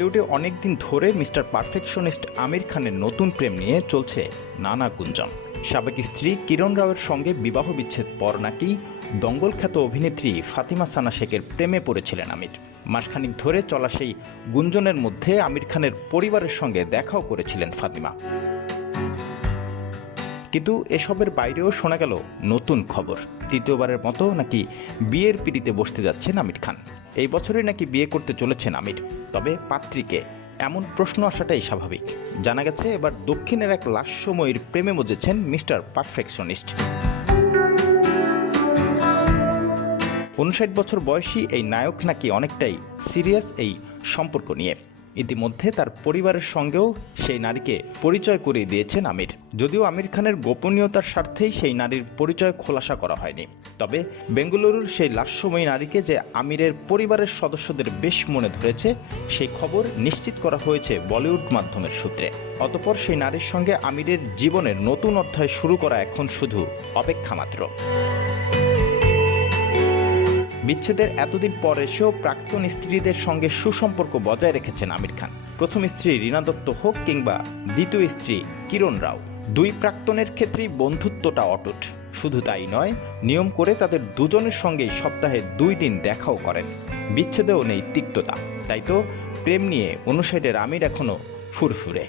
বলিউডে অনেকদিন ধরে মিস্টার পারফেকশনিস্ট আমির খানের নতুন প্রেম নিয়ে চলছে নানা গুঞ্জন। সাবেক স্ত্রী কিরণ রাওয়ের সঙ্গে বিবাহ বিচ্ছেদ পর নাকি দঙ্গল খ্যাত অভিনেত্রী ফাতিমা সানা শেখের প্রেমে পড়েছিলেন আমির। মাসখানিক ধরে চলা সেই গুঞ্জনের মধ্যে আমির খানের পরিবারের সঙ্গে দেখাও করেছিলেন ফাতিমা। কিন্তু এসবের বাইরেও শোনা গেল নতুন খবর, তৃতীয়বারের মতো নাকি বিয়ের পিঁড়িতে বসতে যাচ্ছেন আমির খান। এই বছরই নাকি বিয়ে করতে চলেছেন আমির। তবে পাত্রীকে, এমন প্রশ্ন আসাটাই স্বাভাবিক। জানা গেছে এবার দক্ষিণের এক লাস্যময়ীর প্রেমে মজেছেন মিস্টার পারফেকশনিস্ট। 59 বছর বয়সী এই নায়ক নাকি অনেকটাই সিরিয়াস এই সম্পর্ক নিয়ে। ইতিমধ্যে তার পরিবারের সঙ্গেও সেই নারীকে পরিচয় করিয়ে দিয়েছেন আমির। যদিও আমির খানের গোপনীয়তার স্বার্থেই সেই নারীর পরিচয় খোলাসা করা হয়নি। তবে বেঙ্গালুরুর সেই লাস্যময়ী নারীকে যে আমিরের পরিবারের সদস্যদের বেশ মনে ধরেছে, সেই খবর নিশ্চিত করা হয়েছে বলিউড মাধ্যমের সূত্রে। অতঃপর সেই নারীর সঙ্গে আমিরের জীবনের নতুন অধ্যায় শুরু করা এখন শুধু অপেক্ষা মাত্র। বিচ্ছেদের এতদিন পর এসেও প্রাক্তন স্ত্রীদের সঙ্গে সুসম্পর্ক বজায় রেখেছেন আমির খান। প্রথম স্ত্রী রীনা দত্ত হোক কিংবা দ্বিতীয় স্ত্রী কিরণ রাও, দুই প্রাক্তনের ক্ষেত্রেই বন্ধুত্বটা অটুট। শুধু তাই নয়, নিয়ম করে তাদের দুজনের সঙ্গেই সপ্তাহে 2 দিন দেখাও করেন। বিচ্ছেদেও নেই তিক্ততা। তাই তো প্রেম নিয়ে 59-এর আমির এখনও ফুরফুরে।